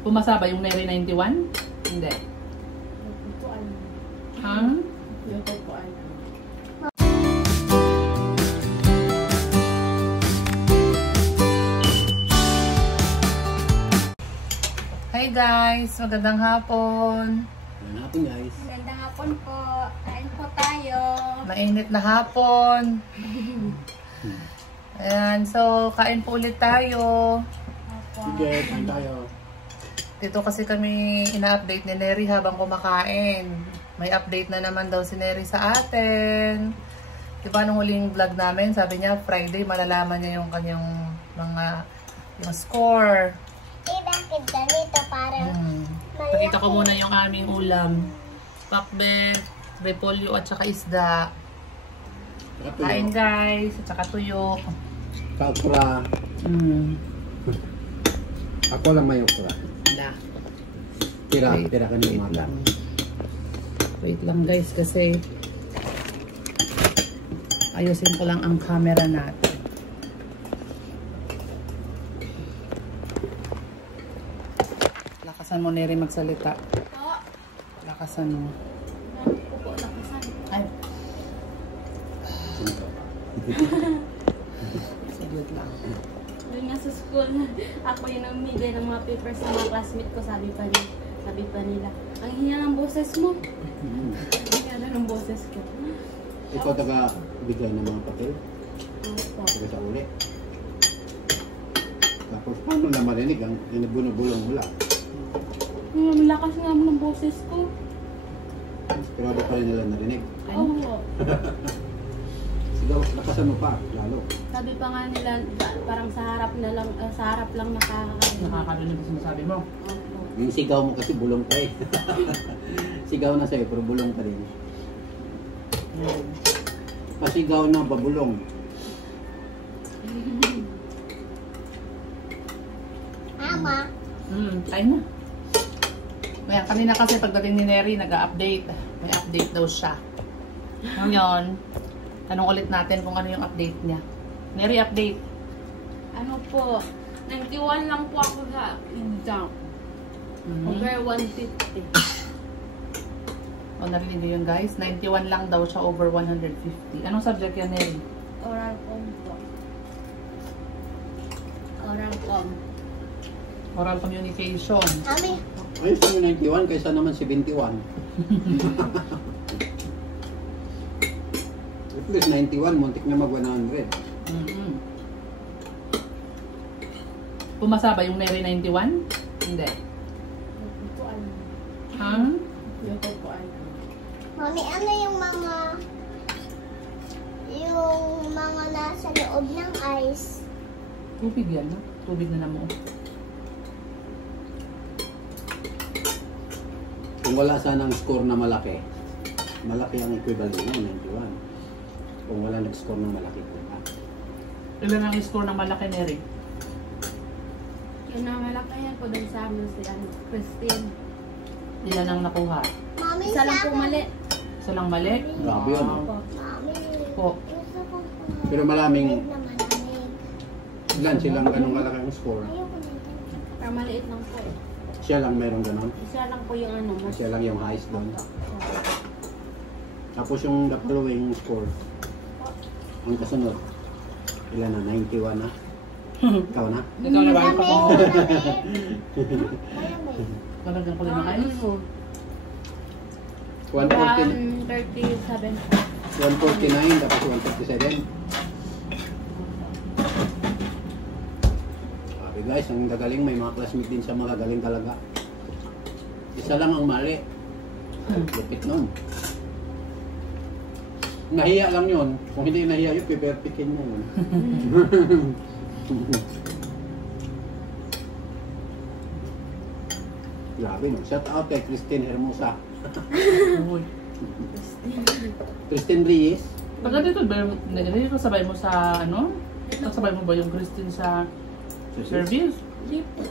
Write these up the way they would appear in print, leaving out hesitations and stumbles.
Pumasa ba yung Neri 91? Hindi. Ha? Hi guys! Magandang hapon! Magandang hapon guys! Magandang hapon po! Kain po tayo! Mainit na hapon! Ayan, so kain po ulit tayo. Sige, kain tayo. Dito kasi kami ina-update ni Neri habang kumakain. May update na naman daw si Neri sa atin. Diba nung huling vlog namin, sabi niya Friday malalaman niya yung kanyang yung score. Bakit ganito parang Pakita ko muna yung aming ulam. Pakbet, repolyo at saka isda. Kain guys, at saka tuyo. Okra. Ako lang may okra. Wala. Tira ka niyo umaga. Wait lang guys kasi ayusin ko lang ang camera natin. Lakasan mo Neri magsalita. Lakasan mo. Ay. Saglit lang. Doon nga sa school, ako yung namigay ng mga papers sa mga classmate ko, sabi pa nila, ang hina ng boses mo. Ang hina ng boses ko. Ikaw taga-bigay ng mga papel? Taga sa uli. Tapos paano na marinig ang inabunabulong mula? Ang lakas nga mo ng boses ko. Pero pa rin nila narinig. Oo. Sigaw, lakasan mo pa, lalo. Sabi pa nga nila, parang sa harap lang nakakarinig. Nakakarinig ang sinasabi mo. Yung sigaw mo kasi bulong pa eh. Sigaw na sa'yo, pero bulong pa rin. Pasigaw na, babulong. Ama. Kain na. Ngayon, kanina kasi pagdating ni Neri, nag-update. May update daw siya. Ngayon, tanong ulit natin kung ano yung update niya. Neri, update. Ano po, 91 lang po ako sa exam. Over 150. O, narinig niyo yun guys. 91 lang daw siya over 150. Anong subject yan, Neri? Oral com po. Oral com. Oral communication. Ami. Ayos yung 91 kaysa naman 71. At least 91, muntik na mag 100. Pumasa ba yung Neri 91? Hindi. Ha? Mami, ano yung mga nasa loob ng ice? Tubig yan, no? Tubig na mo. Kung wala sanang score na malaki, malaki ang equivalent ng 91. Kung wala nag-score ng malaki, diba? Ilan ang score ng malaki, Neri? Yun ang malaki yan po doon sa amin si Christine. Ilan ang nakuha? Mami, isa lang po mali. Isa lang mali? Grabe yun. Mami. Po. Pero maraming, ilan silang ganong kalaki ang score. Pero maliit lang po eh. Siya lang meron ganon. Isa lang po yung ano. Siya lang yung highest doon. Tapos yung the following score, ang kasunod, ilan na? 91 na? Ikaw na? Ikaw na ba yung Kami. pako? Talagang ko din na kayo. 137. 149, tapos 157. Sabi guys, ang gagaling, may mga classmate din sa mga galing talaga. Isa lang ang mali. Lupit nun. Nahiya lang yun. Kung hindi nahiya yun, piperpikin mo yun. Grabe no. Shout out kay Christine Hermosa. Christine Reyes. Pagka dito sabay mo sa ano? Sabay mo ba yung Christine sa service? Hindi po.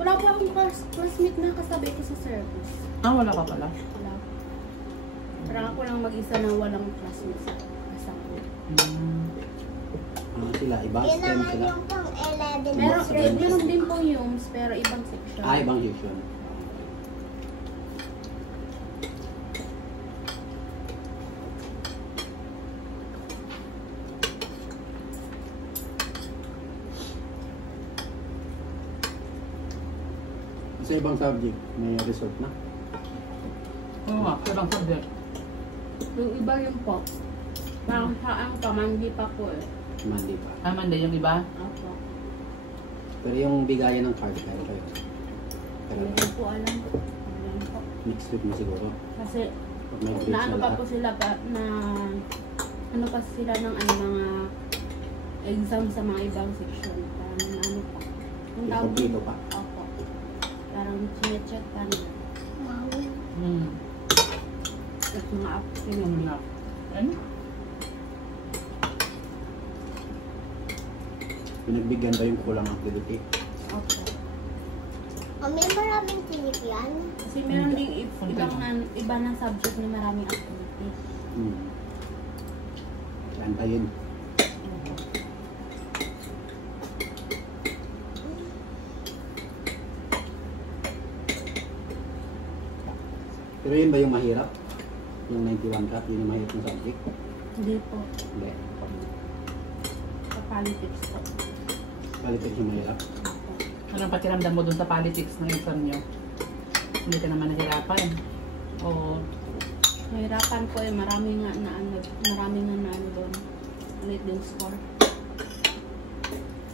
Wala po akong classmate na kasabay ko sa service. Ah, wala ka pala. Wala. Parang ako lang mag-isa na walang classmate sa kasama. Sila, iba Yun STEM naman sila. yung pang 11. Meron din po yung pero ibang section. Ah, ibang section. Sa ibang subject, may result na. Oo nga, ibang subject. Yung iba yung po. Parang sa ang pamandi pa po eh. Monday pa. Ah, Monday yung iba? Opo. Pero yung bigayan ng card, kaya kayo. Pero Hindi ko po alam. Alam po. next week na siguro. Kasi Pag may grades na ano na pa lahat. po sila pa na ano pa sila ng ano, mga exam sa mga ibang section. Parang ano pa. Ang tawag Kompleto pa. Opo. Parang chinecheck pa nila. At mga activity. Ano? Pinagbigyan ba yung kulang activity? Opo. May maraming tinik yan. Kasi meron ding iba na subject na maraming activity. Saan pa yun? Pero yun ba yung mahirap? Yung 91 cut, yun yung mahirap ng subject? Hindi po. Hindi. Sa politics po. Politics yung mahirap. Opo. Anong pakiramdam mo dun sa politics ng exam nyo? Hindi ka naman nahirapan? O Nahirapan po eh. Marami nga na ano doon. Ulit din score.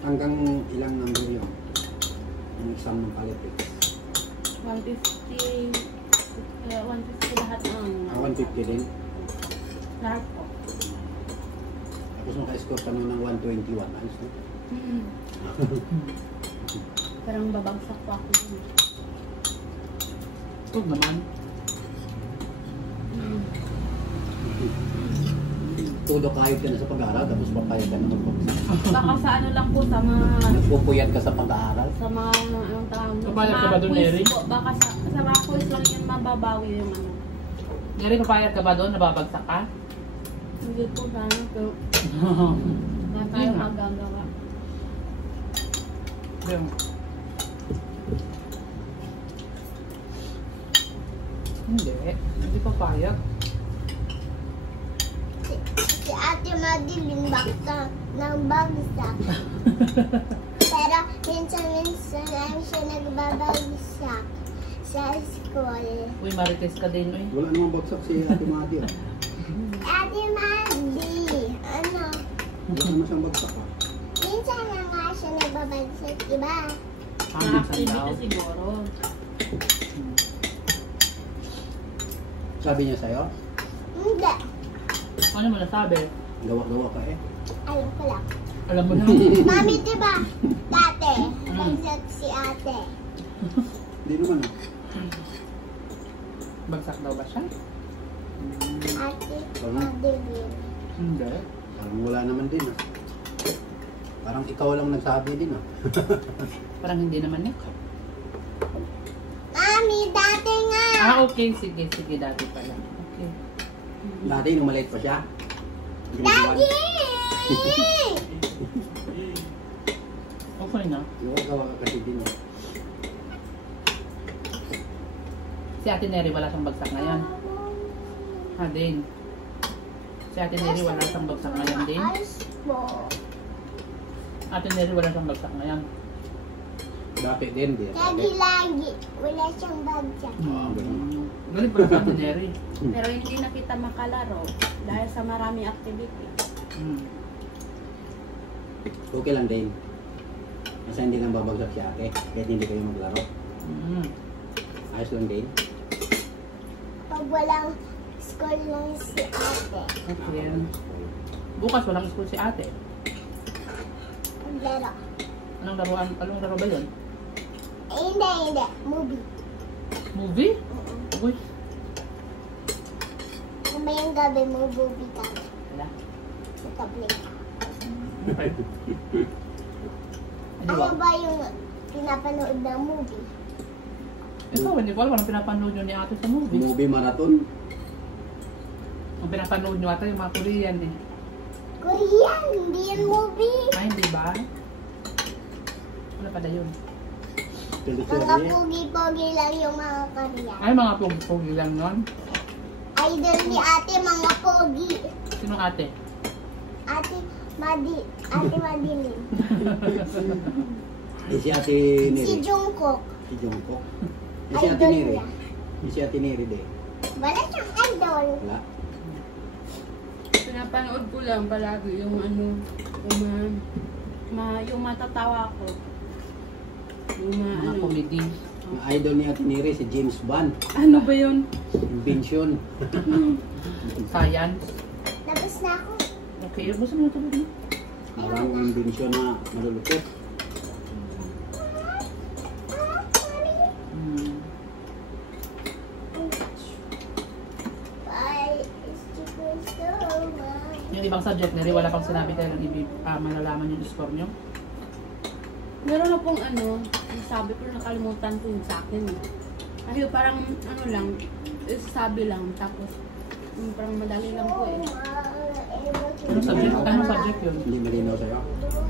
Hanggang ilang number yun? Yung exam ng politics? 150 lahat ang 150 din. lahat po. Tapos naka-score kami ng 121. Ayos no? Parang babagsak po ako dun. huwag naman. Todo kahit ka na sa pag-aaral, tapos papayag ka na magbagsak. Baka sa ano lang po sa mga Nagpupuyat ka sa pag-aaral. anong tawag mo? Papayag ka ba dun, quiz Eric? po. Baka sa mga quiz lang yun mababawi yung ano. Gary, papayag ka ba doon? Nababagsak ka? Hindi po sana pero na tayo Yun nga. magagawa. Yung. Hindi papayag. Si Ate Madeline bakta ng bagsak. Pero minsan-minsan lang siya nagbabagsak sa school. Uy, marites ka din, uy. Wala namang bagsak si Ate Mati. Ate Madi, ano? Wala naman siyang bagsak ha. Minsan lang nga siya nagbabagsak, diba? Minsan daw. Activity siguro. Sabi niya sa'yo, Hindi. Ano mo nasabi? gawa-gawa ka eh. Alam ko lang. Alam mo na. Mami, diba? Dati, bagsak si ate. Hindi naman ah. Bagsak daw ba siya? Ate Madeline. Hindi. Parang wala naman din ah. Parang ikaw lang nagsabi din ah. Parang hindi naman eh. Mami, dati nga. Ah, okay. Sige, dati pala. Okay. Dati nung maliit pa siya. Daddy! Okay na. Gawa-gawa ka kasi din ah. Si Ate Neri wala siyang bagsak ngayon. Ha, din. Si Ate Neri wala siyang bagsak ngayon din. Ayos po. Ate Neri wala siyang bagsak ngayon. Dati din, di. Lagi-lagi. Wala siyang bagsak. Ganun. Galing pala si Ate Neri. Pero hindi na kita makalaro dahil sa maraming activity. Okay lang din. Kasi hindi lang babagsak si ate. Kahit hindi kayo maglaro. Ayos lang din. Pag walang score lang si ate. Okay. Bukas walang school si Ate. Maglaro. Anong laro ba yun? Hindi. Movie. Movie? Uy. Mamayang gabi mo movie kami. Wala. Sa tablet. Okay. Ano ba yung pinapanood ng movie? Ikaw, hindi ko alam anong pinapanood nyo ni Ate sa movie. Movie marathon. Ang pinapanood nyo ata yung mga Korean eh. Korean, hindi yan movie. Ay, hindi ba? Ano pala yun? Mga Teleserye. pugi-pugi lang yung mga Korean. Ay, mga pugi lang nun. Idol ni ate, mga pogi. Sinong ate? Ate Madeline. Si Ate Neri. Si Jungkook. Si Jungkook. Si Ate Idol Neri. niya. Si Ate Neri din. Wala siyang idol. Wala. Pinapanood ko lang palagi yung ano, yung matatawa ko. Yung Mga ano. comedy. Ang idol ni Ate Neri, si James Bond. Ano ba yun? Invention. Science. Labas na ako. Okay, gusto mo ito ba? Maraming invention na malulupit. Hmm. Why is the so much? Yung ibang subject na rin, wala pang sinabi tayo ng malalaman yung score nyo. Meron na pong ano, sabi ko nakalimutan ko yung sa akin. Kasi parang ano lang, sabi lang, tapos parang madali lang po eh. Ano subject? Ano subject yun? Hindi malinaw sa'yo.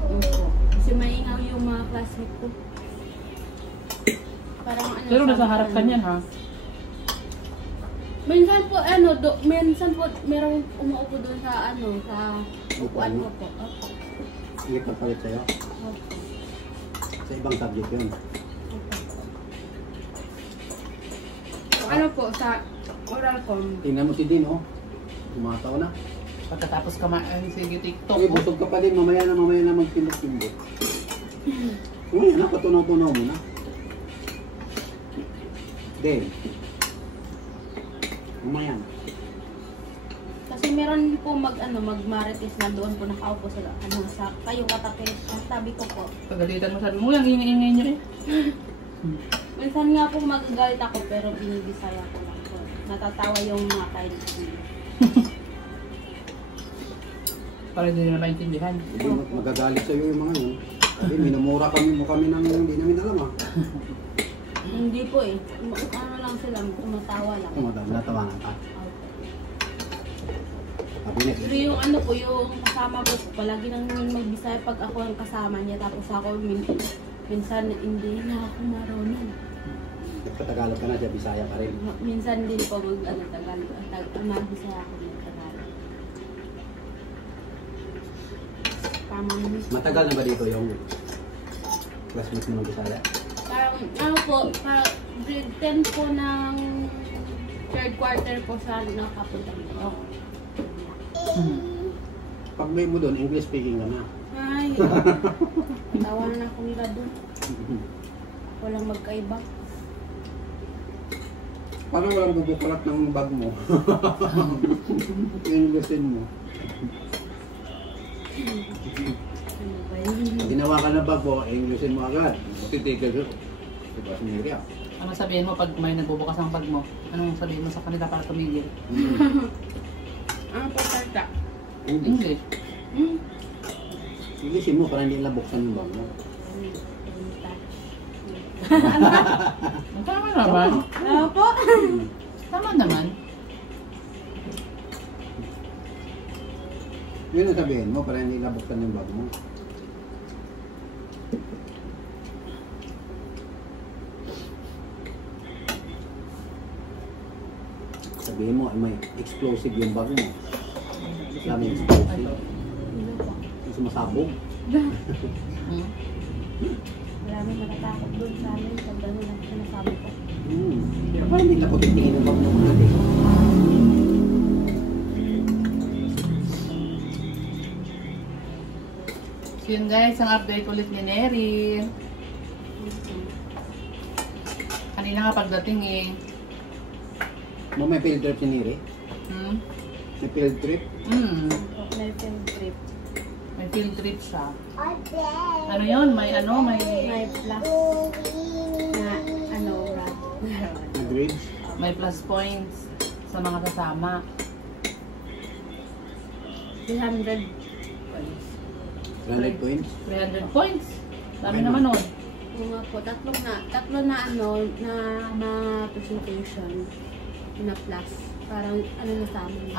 Opo. Kasi maingaw yung mga classmate ko. Parang ano. Pero nasa sabi harap ko, ka niyan ha? Minsan po ano, minsan po merong umuupo doon sa ano, sa upuan ko po. Opo. Hindi pagpalit sa'yo. Opo. Sa ibang subject yun. Ano po, sa oral com. Tingnan mo si Din, oh. Tumataw na. Pagkatapos kumain, sige TikTok. Okay, busog ka pa din. Mamaya na magpindot-pindot. Uy, anak, patunaw-tunaw mo na. Din. Mamaya na. Kasi meron po magmarites na doon po nakaupo sila. Ano, sa kayong katabi. Ang tabi ko po. Pagalitan mo sabi mo, yung ingay-ingay nyo eh. Minsan nga po magagalit ako pero binibisaya ko lang po. Natatawa yung mga kaibigan. Para hindi nyo na maintindihan. Hindi, magagalit sa'yo yung mga yun. Sabi, minumura kami ng hindi namin alam, ah. Hindi po eh. Ano lang sila, tumatawa lang. Natawanan ka. Sabi na, Pero yung ano po, yung kasama ko, palagi nang magbisaya pag ako ang kasama niya. Tapos ako, minsan hindi na ako marunong. nagpatagalog ka na siya, Bisaya ka rin. Minsan din po Tagalog. Magbisaya ako ng Tagalog. Tama naman. Matagal na ba dito yung classmate mo ng Bisaya? Parang, ano po, parang grade 10 po ng third quarter po sa nakapunta dito. Pag may mo doon, English speaking ka na. Ay, tawanan ako nila doon. Walang magkaiba. Parang walang bubukulat ng bag mo. Englishin mo. Ano ba yun? Pag ginawa ka ng bag mo, Englishin mo agad. Matitigil yun. Diba, siniri ah. Ano sabihin mo pag may nagbubukas ang bag mo? Anong sabihin mo sa kanila para tumigil? Ano po salta? English. English. Englishin mo para hindi nila buksan yung bag mo. Tama naman. Ano po? Tama naman. Yun ang sabihin mo para hindi nila buksan yung bag mo. Sabihin mo, may explosive yung bag mo. Sabi explosive. Ano? Yung sumasabog. Hmm? Marami natatakot doon sa amin pag gano'n lang sinasabi ko. Pero parang hindi na po titingin ang bag mo natin. So yun guys, ang update ulit ni Neri. Kanina nga pagdating eh. Mo may field trip si Neri? Hmm? May field trip? Hmm. May field trip. May field trip siya. Ate. Ano yun? May ano? May May plus na ano, rad. Nag-grades? may plus points sa mga kasama. 300. 100 points? 300 points. Dami Ano? naman nun. Yung nga po, tatlo na ano, na presentation na plus. Parang ano na sa amin.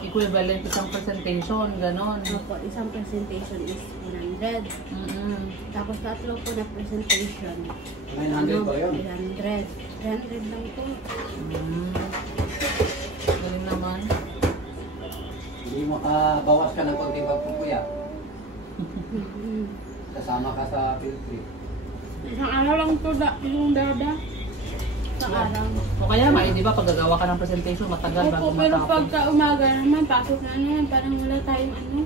equivalent isang presentation, ganon. Opo, isang presentation is 100. Tapos tatlo po na presentation. 900 pa yun. 300. 300 lang po. Galing naman. Hindi mo bawas ka ng konting pagpupuya. Kasama ka sa field trip. Isang araw lang to yung dada. Isang araw. O kaya di ba paggagawa ka ng presentation, matagal bago Opo, pero matapos. pagka umaga naman, pasok na naman. Parang wala tayong ano.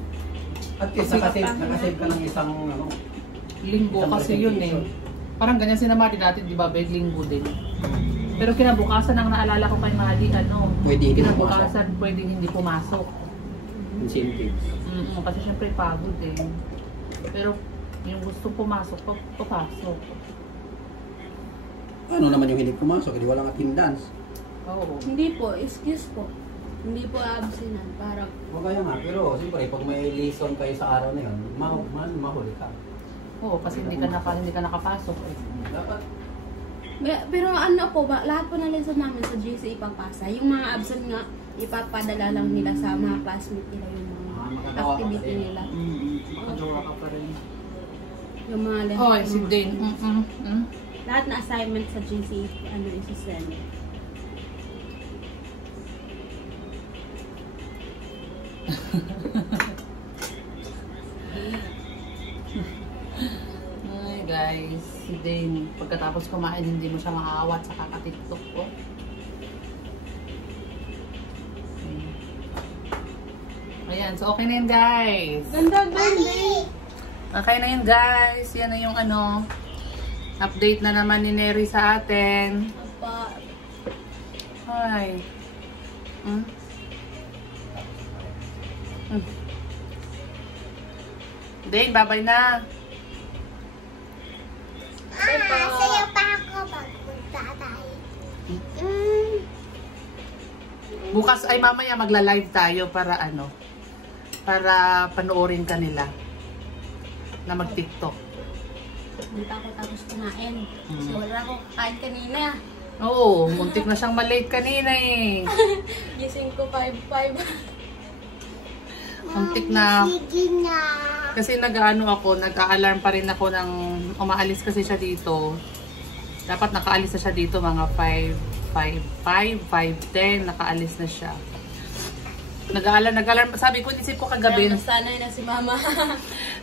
At least nakasave ka ng isang ano. Linggo Isang kasi yun eh. presentation. Parang ganyan si Madi dati, di ba? Beg linggo din. Pero kinabukasan ang naalala ko kay Madi, Pwede hindi kinabukasan pwedeng hindi pumasok. Incentives. Kasi syempre pagod eh. Pero yung gusto pumasok, papasok. Ano naman yung hindi pumasok? Hindi walang attendance. Oo. Hindi po, excuse po. Hindi po absinan. Parang, O kaya nga, pero siyempre pag may lesson kayo sa araw na yun, mahuli ka. Oo, kasi hindi ka nakapasok eh. Dapat pero ano po ba, lahat po ng lesson namin sa GC ipapasa. Yung mga absent nga, ipapadala lang nila sa mga classmate nila yung mga makagawa ka activity pa din. nila. Makagawa ka pa rin. Yung mga lesson. Oh, si Dane. Lahat na assignment sa GC, ano, isi-send. Ay guys, si Dane, pagkatapos kumain, hindi mo siya maaawat sa kakatiktok ko. Ayan, so okay na yun guys. Ganda, ganda. Okay na yun guys. Yan na yung update na naman ni Neri sa atin. Apa. Hi. Dane, babay na. Sayo pa ako pagpunta tayo. Bukas ay mamaya magla-live tayo para para panoorin ka nila na mag-TikTok. Hindi pa ako tapos kumain. So, wala ako kain kanina. Oo, muntik na siyang malate kanina eh. Gising ko 5:05. Muntik na. Sige na. Kasi nag-a-alarm pa rin ako ng umaalis kasi siya dito. Dapat nakaalis na siya dito mga 5:10 nakaalis na siya. Nag-alarm. Sabi ko, isip ko kagabi. Nasanay na si mama.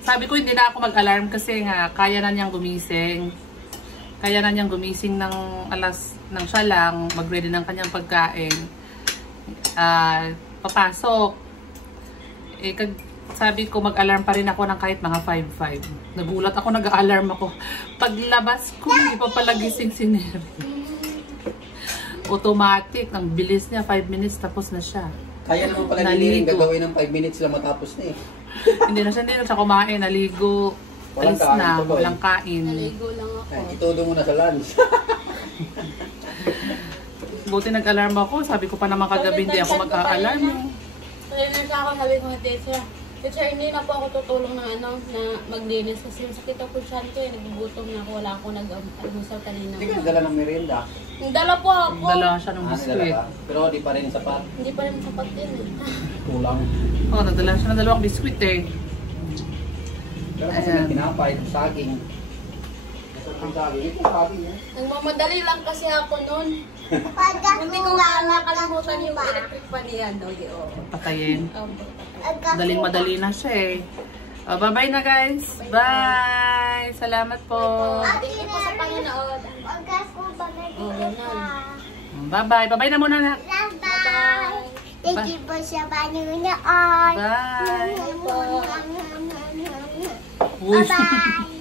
Sabi ko, hindi na ako mag-alarm kasi nga, kaya na niyang gumising. Kaya na niyang gumising ng ng siya lang, mag-ready ng kanyang pagkain. Papasok. Sabi ko, mag-alarm pa rin ako ng kahit mga 5:05. Nagulat ako, nag-alarm ako. Paglabas ko, hindi pa pala gising si Neri. Automatic, ang bilis niya, 5 minutes tapos na siya. kaya naman pala niliring gagawin ng 5 minutes lang matapos na eh. Hindi na siya kumain, naligo. Walang Alis kain na, tuloy. walang kain. Naligo lang ako. Ay, itudo mo na sa lunch. Buti nag-alarm ako, sabi ko pa naman kagabi hindi ako mag-a-alarm. Kaya na siya ako, sabi ko, teacher, hindi na po ako tutulong na maglinis kasi sakit ako siya ko, nagugutom na ako, wala ako nag-almusal kanina. Hindi ka nagdala ng merienda. Dala po ako. Dala siya ng Nagdala biskuit. ka? Pero di pa rin sapat. Hindi pa rin sapat din eh. Kulang. Oo, nagdala siya ng 2 biskuit eh. Pero kasi Ayan. may tinapay, saging. Ito ang saging. Ito ang saging eh. Nagmamadali lang kasi ako noon. Pag Hindi ko nga nakalimutan yung electric pan niya, no? Patayin. Madaling-madali na siya eh. Bye-bye na guys. Bye! Salamat po. Thank you po sa panonood. Pag ako bagay ka. Bye-bye. Bye-bye na muna na. Bye-bye. Thank you po sa panonood. Bye! Bye-bye. Uy. Bye-bye.